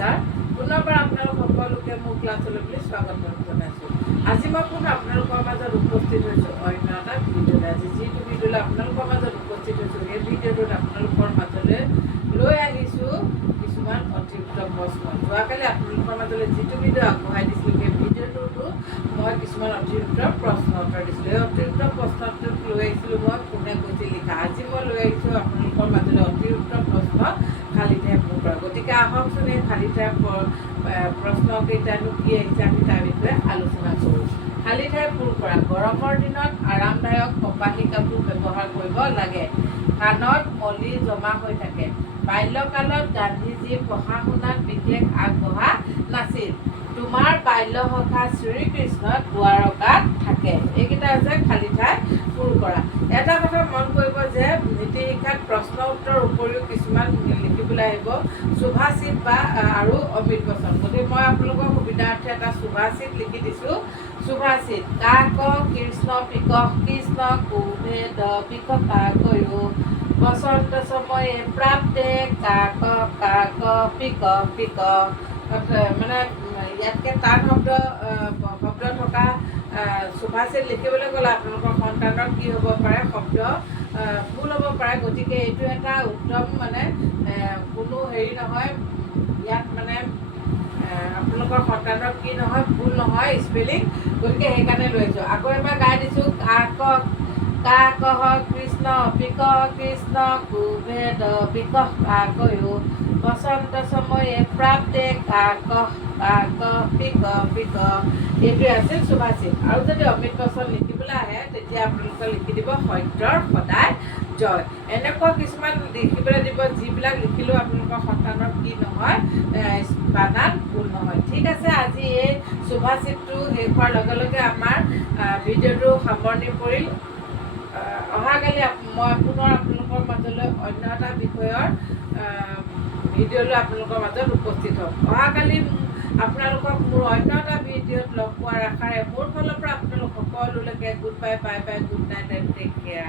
নমস্কাৰ পুনৰবাৰ আপোনালোক সকলোকে মোৰ ক্লাছলৈ বুলি স্বাগতম জনাইছোঁ। আজি মই পুনৰ আপোনালোকৰ মাজত উপস্থিত হৈছোঁ অন্য এটা ভিডিঅ'লৈ। আজি যিটো ভিডিঅ'লৈ আপোনালোকৰ মাজত উপস্থিত হৈছোঁ সেই ভিডিঅ'টোত আপোনালোকৰ মাজলৈ লৈ আহিছোঁ কিছুমান অতিৰিক্ত প্ৰশ্ন। যোৱাকালি আপোনালোকৰ মাজলৈ যিটো ভিডিঅ' আগবঢ়াই দিছিলোঁ সেই ভিডিঅ'টোতো মই কিছুমান অতিৰিক্ত প্ৰশ্ন উত্তৰ দিছিলোঁ। এই অতিৰিক্ত প্ৰশ্নটোত লৈ আহিছিলোঁ মই কোনে কৈছিল লিখা। আজি মই লৈ আহিছোঁ আপোনালোকৰ মাজলৈ অতিৰিক্ত প্ৰশ্ন খালী ঠাই পূৰ কৰা। গতিকে আহকচোন এই খালী ঠাই প্ৰশ্নকেইটানো কি আহিছে আমি তাৰ বিষয়ে আলোচনা কৰোঁ। খালী ঠাই পূৰ কৰা। গৰমৰ দিনত আৰামদায়ক কপাহী কাপোৰ ব্যৱহাৰ কৰিব লাগে। কাণত মলি জমা হৈ থাকে। বাল্যকালত গান্ধীজী পঢ়া শুনাত বিশেষ আগবঢ়া নাছিল। তোমাৰ বাল্যসখা শ্ৰীকৃষ্ণ দুৱাৰকাত থাকে। এইকেইটা হৈছে খালী ঠাই পূৰ কৰা। এটা কথা মন কৰিব যে নীতি শিক্ষাত প্ৰশ্ন উত্তৰ উপৰিও কিছুমান লিখিবলৈ আহিব সুভাষিত বা আৰু অমৃত বচন। গতিকে মই আপোনালোকৰ সুবিধাৰ্থে এটা সুভাষিত লিখি দিছোঁ। সুভাষিত কাক কৃষ্ণ পিক কৃষ্ণ কুভেদ পিক কাকয়ো বসন্ত সময়ে প্ৰাপ্তে কাক কাক পিক পিক। মানে ইয়াতকৈ টান শব্দ থকা সুভাষিত লিখিবলৈ গ'লে আপোনালোকৰ সন্তানৰ কি হ'ব পাৰে, শব্দ ভুল হ'ব পাৰে। গতিকে এইটো এটা উত্তম মানে কোনো হেৰি নহয়, ইয়াত মানে আপোনালোকৰ সন্তানৰ কি নহয়, ভুল নহয় স্পেলিং। গতিকে সেইকাৰণে লৈ আহিছোঁ। আকৌ এবাৰ গাই দিছোঁ। কাক কৃষ্ণ পিক কৃষ্ণ কুভেদ পিক কাকয়ো বসন্ত সময়ে প্ৰাপ্তে কাক কাক পিক পিক। এইটোৱে আছিল সুভাষিত। আৰু যদি অমৃত বচন লিখিবলৈ আহে তেতিয়া আপোনালোকে লিখি দিব সত্যৰ সদায় জয়। এনেকুৱা কিছুমান লিখিবলৈ দিব যিবিলাক লিখিলেও আপোনালোকৰ সন্তানৰ কি নহয়, বানান ভুল নহয়। ঠিক আছে, আজি এই সুভাষিতটো শেষ হোৱাৰ লগে লগে আমাৰ ভিডিঅ'টো সামৰণি পৰিল। অহাকালি মই পুনৰ আপোনালোকৰ মাজলৈ অন্য এটা বিষয়ৰ ভিডিঅ'লৈ আপোনালোকৰ মাজত উপস্থিত হ'ম। অহাকালি আপোনালোকক মোৰ অন্য এটা ভিডিঅ'ত লগ পোৱাৰ আশাৰে মোৰ ফালৰ পৰা আপোনালোক সকলোলৈকে good bye, bye bye, good night and take care.